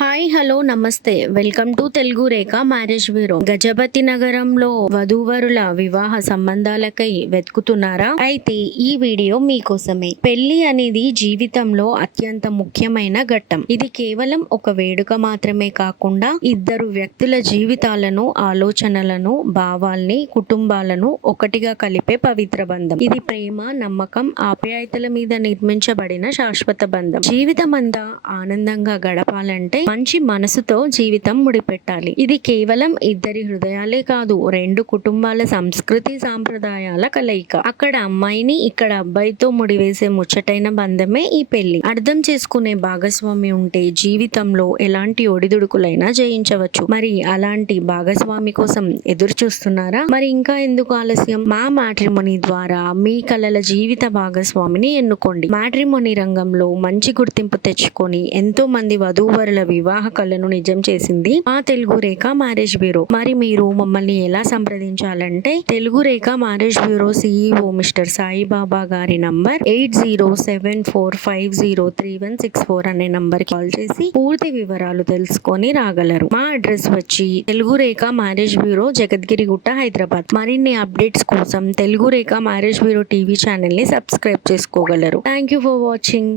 Hi hello నమస్తే welcome to Telugu Rekha marriage bureau. గజపతి నగరంలో వధూవరుల వివాహ సంబంధాలకై వెతుకుతున్నారా? అయితే ఈ వీడియో మీకోసమే. పెళ్లి అనేది జీవితంలో అత్యంత ముఖ్యమైన ఘట్టం. ఇది కేవలం ఒక వేడుక మాత్రమే కాకుండా ఇద్దరు వ్యక్తుల జీవితాలను, ఆలోచనలను, భావాల్ని, కుటుంబాలను ఒకటిగా కలిపే పవిత్ర బంధం. ఇది ప్రేమ, నమ్మకం, ఆప్యాయతల మీద నిర్మించబడిన శాశ్వత బంధం. జీవితమంతా ఆనందంగా గడపాలంటే మంచి మనసుతో జీవితం ముడిపెట్టాలి. ఇది కేవలం ఇద్దరి హృదయాలే కాదు, రెండు కుటుంబాల సంస్కృతి సాంప్రదాయాల కలయిక. అక్కడ అమ్మాయిని, ఇక్కడ అబ్బాయితో ముడివేసే ముచ్చటైన బంధమే ఈ పెళ్లి. అర్థం చేసుకునే భాగస్వామి ఉంటే జీవితంలో ఎలాంటి ఒడిదుడుకులైనా జయించవచ్చు. మరి అలాంటి భాగస్వామి కోసం ఎదురు చూస్తున్నారా? మరి ఇంకా ఎందుకు ఆలస్యం? మా మ్యాట్రిమోనీ ద్వారా మీ కలల జీవిత భాగస్వామిని ఎన్నుకోండి. మ్యాట్రిమోనీ రంగంలో మంచి గుర్తింపు తెచ్చుకొని ఎంతో మంది వధూవరుల వివాహ కళను నిజం చేసింది మా తెలుగు రేఖ మ్యారేజ్ బ్యూరో. మరి మీరు మమ్మల్ని ఎలా సంప్రదించాలంటే Telugu Rekha marriage bureau CEO Mr Saibaba గారి నంబర్ 8074503164 అనే నంబర్ కాల్ చేసి పూర్తి వివరాలు తెలుసుకొని రాగలరు. మా అడ్రస్ వచ్చి తెలుగు రేఖ మ్యారేజ్ బ్యూరో, జగద్గిరిగుట్ట, హైదరాబాద్. మరిన్ని అప్డేట్స్ కోసం Telugu Rekha marriage bureau TV channel ని సబ్స్క్రైబ్ చేసుకోగలరు. Thank you for watching.